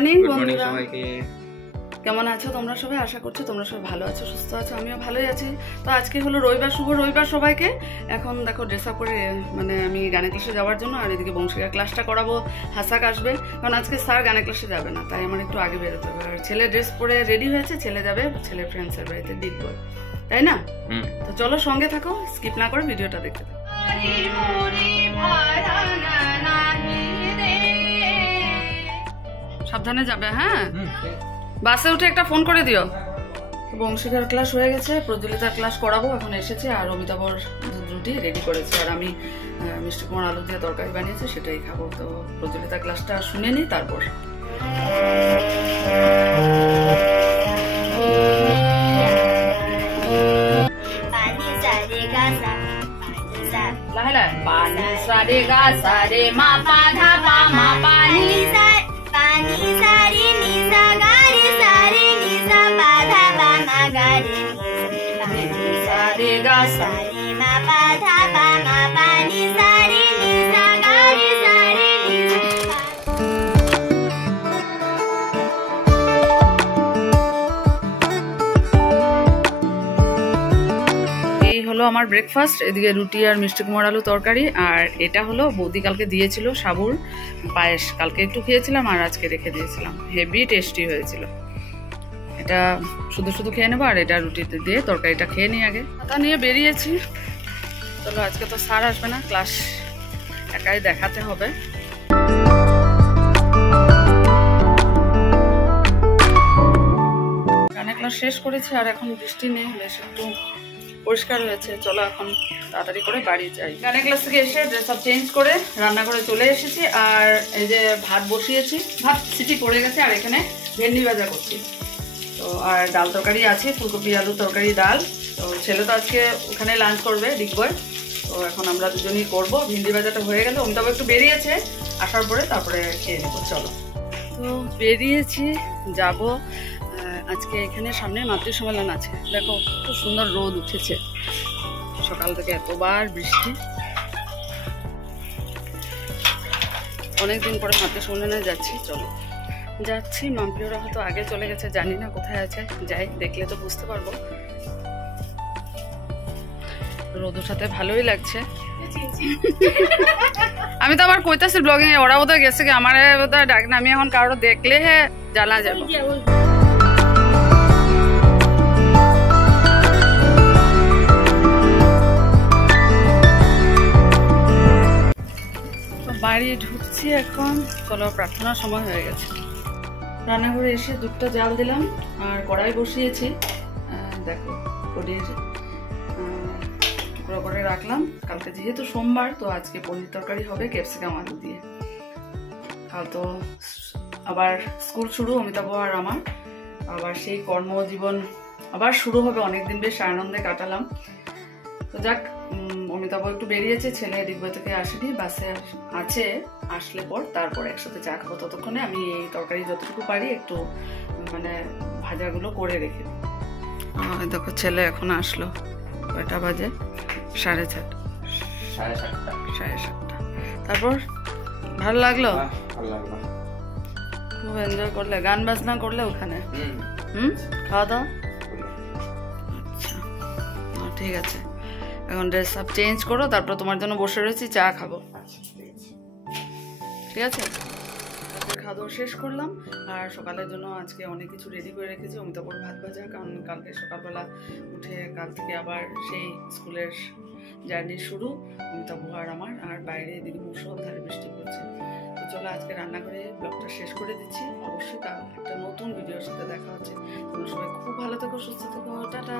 Morning বন্ধুরা, কেমন আছো তোমরা সবাই? আশা করছি তোমরা সবাই ভালো আছো, সুস্থ আছো। আমিও ভালোই আছি। তো আজকে হলো রবিবার, শুভ রবিবার সবাইকে। এখন দেখো ড্রেস আপ করে মানে আমি গানের ক্লাসে যাওয়ার জন্য, আর এদিকে বংশীকা ক্লাসটা করাবো, হাসাক আসবে। কারণ আজকে স্যার গানের ক্লাসে যাবে না, তাই আমার একটু আগে বেরোতে হবে। আর ছেলে ড্রেস পরে রেডি হয়েছে, ছেলে যাবে ছেলের ফ্রেন্ডসের বাড়িতে ডিগবয়, তাই না? তো চলো সঙ্গে থাকো, স্কিপ না করে ভিডিওটা দেখতে থাকো। সাবধানে যাবে, হ্যাঁ? বাসে উঠে একটা ফোন করে দিও। বংশীকার ক্লাস হয়ে গেছে, প্রজ্বলিতার ক্লাস করাবো, এখন এসেছে। আর অমিতাভর দুধ রুটি রেডি করেছে, আর আমি মিষ্টি কুমড় আলু দিয়ে তরকারি বানিয়েছি, সেটাই খাবো। তো প্রজ্বলিতার ক্লাসটা শুনে নিই তারপর। লাহে লাহে পানি সারে গা সারে মা পা ধা পা মা পানি পানি সারে নি সা গা রে সারে নি সা পা ধা পা মা গা রে পানি সারে গা সারে মা পা ধা পা মা পানি সারে নি সা গা রে সারে নি হলো আমার ব্রেকফাস্ট। এদিকে রুটি আর মিষ্টি কুমড় আলু তরকারি, আর এটা হলো বৌদি কালকে দিয়েছিল সাবুর পায়েস। কালকে একটু খেয়েছিলাম আর আজকে রেখে দিয়েছিলাম, হেভি টেস্টি হয়েছিল। এটা শুধু শুধু খেয়ে নেবো, আর এটা রুটিতে দিয়ে তরকারিটা খেয়ে নিই আগে। তা নিয়ে বেরিয়েছি। চলো, আজকে তো স্যার আসবে না, ক্লাস একাই দেখাতে হবে। গানের ক্লাস শেষ করেছি, আর এখন বৃষ্টি নেই, বেশ একটু পরিষ্কার হয়েছে। চলো এখন তাড়াতাড়ি করে বাড়ি যাই। গানের ক্লাস থেকে এসে ড্রেস আপ চেঞ্জ করে রান্নাঘরে চলে এসেছি, আর এই যে ভাত বসিয়েছি, ভাত সিটি পড়ে গেছে, আর এখানে ভেন্ডি ভাজা করছি। তো আর ডাল তরকারি আছে, ফুলকপি আলু তরকারি ডাল। তো ছেলে তো আজকে ওখানে লাঞ্চ করবে ডিগবয়, তো এখন আমরা দুজনেই করবো। ভেন্ডি ভাজাটা হয়ে গেলে অমিতাভ একটু বেরিয়েছে, আসার পরে তারপরে খেয়ে নেবো। চলো, তো বেরিয়েছি, যাব আজকে এখানে সামনে মাতৃ সম্মেলন আছে। দেখো খুব সুন্দর রোদ উঠেছে, সকাল থেকে এতবার বৃষ্টি। অনেকদিন পরে মাতৃ সম্মেলনে যাচ্ছি। চলো যাচ্ছি। মাম্পিওরা হয়তো আগে চলে গেছে, জানি না কোথায় আছে, যাই দেখলে তো বুঝতে পারবো। রোদ উঠাতে ভালোই লাগছে। আমি তো আবার কইতাছি ব্লগিং এ, ওরা বোধহয় গেছে কি আমার বোধহয় ডাক না। আমি এখন কারো দেখলে জানা যাবো। বাড়ি ঢুকছি এখন। চলো, প্রার্থনার সময় হয়ে গেছে। রান্নাঘরে এসে দুধটা জাল দিলাম, আর কড়াই বসিয়েছি। দেখো পনির টুকরো করে রাখলাম। কালকে যেহেতু সোমবার, তো আজকে পনির তরকারি হবে ক্যাপসিকাম আলু দিয়ে। কাল তো আবার স্কুল শুরু অমিতাভ আর আমার, আবার সেই কর্মজীবন আবার শুরু হবে। অনেকদিন বেশ আনন্দে কাটালাম। তো যাক, অমিতাভ একটু বেরিয়েছে, ছেলে ডিগবয় থেকে আসেনি, বাসে আছে, আসলে পর তারপর একসাথে চা খাবো। ততক্ষণে আমি এই তরকারি যতটুকু পারি একটু মানে ভাজাগুলো করে রেখে দিই। দেখো ছেলে এখন আসলো, কয়টা বাজে? 7:30। তারপর ভালো লাগলো? খুব এনজয় করলে? গান বাজনা করলে ওখানে? খাওয়া দাওয়া? আচ্ছা, ঠিক আছে। এখন ড্রেস আপ চেঞ্জ করো, তারপর তোমার জন্য বসে রয়েছি, চা খাবো। ঠিক আছে? খাওয়া দাওয়া শেষ করলাম, আর সকালের জন্য আজকে অনেক কিছু রেডি করে রেখেছি। অমিতাভর ভাত ভাজা, কারণ কালকে সকালবেলা উঠে কাল থেকে আবার সেই স্কুলের জার্নি শুরু অমিতাভ আর আমার। আর বাইরে এদিকে মুষলধারে বৃষ্টি পড়ছে। তো চলো আজকে রান্না করে ব্লগটা শেষ করে দিচ্ছি। অবশ্যই কাল একটা নতুন ভিডিওর সাথে দেখা হচ্ছে। তোমরা সবাই খুব ভালো থেকো, সুস্থ থেকো, টাটা।